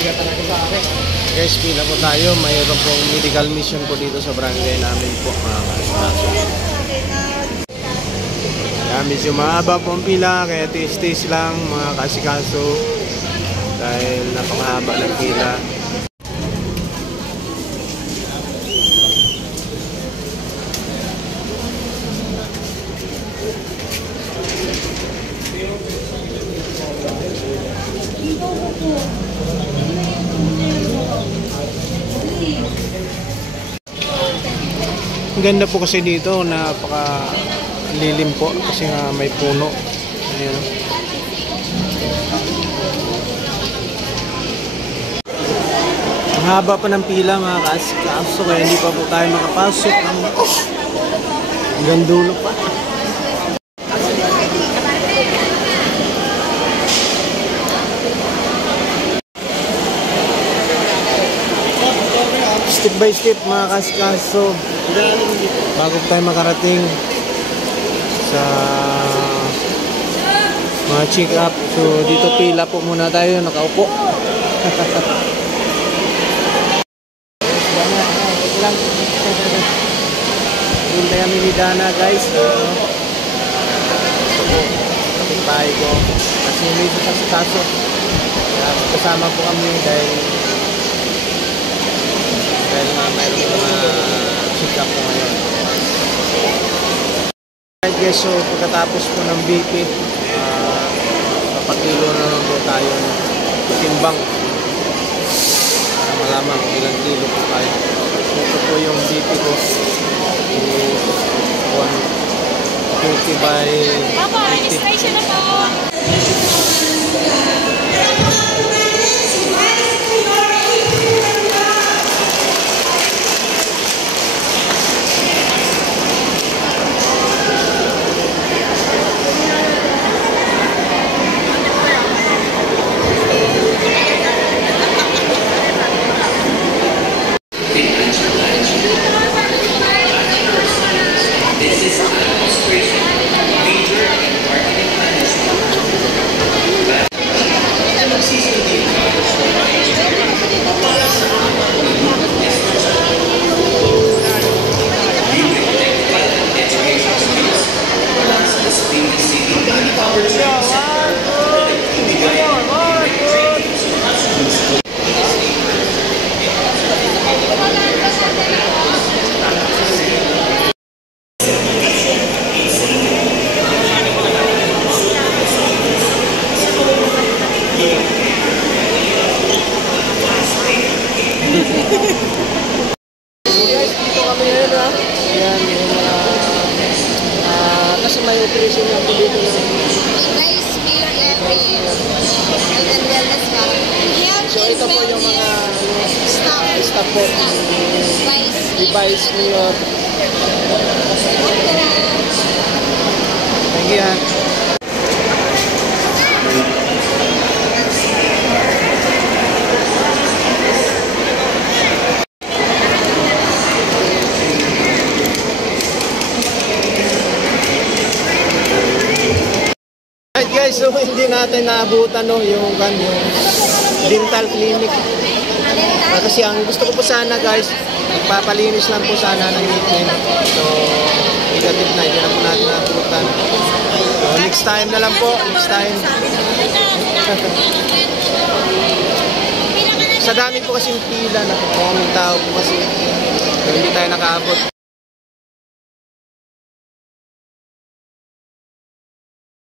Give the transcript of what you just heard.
Guys, pila po tayo. Mayroon pong medical mission po dito sa barangay namin po, mga kasikaso. Kaya medyo mahaba po ang pila, kaya tis-tis lang mga kasikaso dahil napakahaba ng pila. Ang ganda po kasi dito, napaka lilim po kasi nga may puno. Ayan. Ang haba pa ng pila mga kasikaso, kaya hindi pa po tayo makapasok. Hanggang dulo pa. Step by step mga kasikaso, bago tayo makarating sa mga check up. So dito pila po muna tayo, nakaupo. Hindi kami ni Dana guys. Ito po, kapitbahay ko. Kasi medyo kasikaso. Kasama po kami dahil mayroon mga check up po ngayon. Alright guys, so pagkatapos po ng BP, kapagkilo na lang po tayo timbang para malaman kung ilang kilo po tayo. Ito po yung BP ko, 150 by 50. Kasi may operation lang po dito. Guys, Mayor Every Health and Wellness Camp. So ito po yung mga staff po. Device Mayor. Thank you. Guys, so hindi natin naabutan yung dental clinic. Kasi ang gusto ko po sana guys, magpapalinis lang po sana ng ngipin. So, negative na, hindi na po natin naabutan. So, next time na lang po, next time. Sa dami po kasi pila, nakukumang tao po kasi. So, hindi tayo nakaabot.